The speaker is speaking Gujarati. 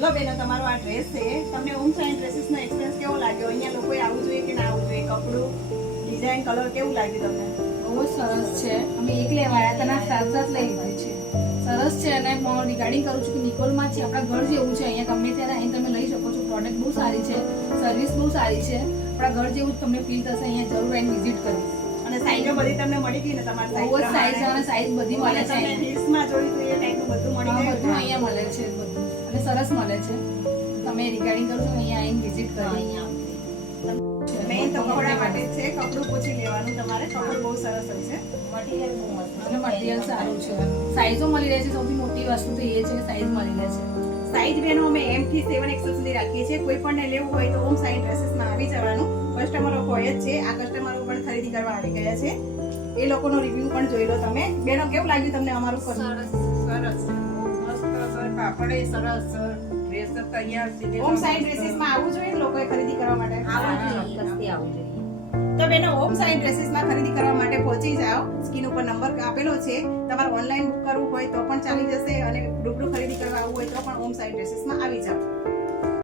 લો બેનો, તમારો આ ડ્રેસ છે. તમને હોમ સાઇન ડ્રેસીસનો એક્સપિરિયન્સ કેવો લાગ્યો? અહીંયા લોકોએ આવવું જોઈએ કે ના આવવું જોઈએ? કપડું, ડિઝાઇન, કલર કેવું લાગ્યું તમને? બહુ જ સરસ છે. અમે એક લેવા આવ્યા હતા, સાત સાત લઈ લીધી છે. સરસ છે. અને હું રિગાર્ડિંગ કરું છું કે નિકોલમાં છે, આપણા ઘર જેવું છે. અહીંયા ગમે ત્યારે અહીં તમે લઈ શકો છો. પ્રોડક્ટ બહુ સારી છે, સર્વિસ બહુ સારી છે. આપણા ઘર જેવું જ તમને ફીલ થશે. અહીંયા જરૂર આવીને વિઝિટ કરો. અને સાઈઝો બધી તમને મળી ગઈ ને તમારી બહુ જ સાઈઝ? સાઈઝ અને સાઈઝ બધી મળે છે. તમને હિલ્સમાં જોયું તો એ ટાઈપનું બધું મળી હા, ગયું? બધું અહીંયા મળે છે. બધું અને સરસ મળે છે. તમે રિગાર્ડિંગ કરો છો અહીંયા આવીને વિઝિટ કરો. મેઇન તો કપડા માટે જ છે. કપડું પૂછી લેવાનું તમારે. કપડું બહુ સરસ હોય છે. અને મટીરિયલ સારું છે. સાઈઝો મળી રહે છે. સૌથી મોટી વસ્તુ તો એ છે કે સાઈઝ મળી રહે છે. સાઈઝ બેનો અમે M થી 7XL સુધી રાખીએ છીએ. કોઈ પણને લેવું હોય તો હોમ સાઇન ડ્રેસીસમાં આવી જવાનું. કસ્ટમરો હોય જ છે. આ કસ્ટમરો પણ ખરીદી કરવા આવી ગયા છે. એ લોકોનો રિવ્યુ પણ જોઈ લો તમે. બેનો, કેવું લાગ્યું તમને અમારું સરસ કાપડ સરસ ડ્રેસ તૈયાર છે. હોમ સાઇન ડ્રેસીસમાં આવવું જોઈએ ને લોકોએ ખરીદી કરવા માટે? આવું તો બેનો, હોમ સાઇન ડ્રેસીસમાં ખરીદી કરવા માટે પહોંચી જાઓ. સ્ક્રીન ઉપર નંબર આપેલો છે. તમારે ઓનલાઈન બુક કરવું હોય તો પણ ચાલી જશે, અને રૂબરૂ ખરીદી કરવા આવવું હોય તો પણ હોમ સાઇન ડ્રેસીસમાં આવી જાઓ.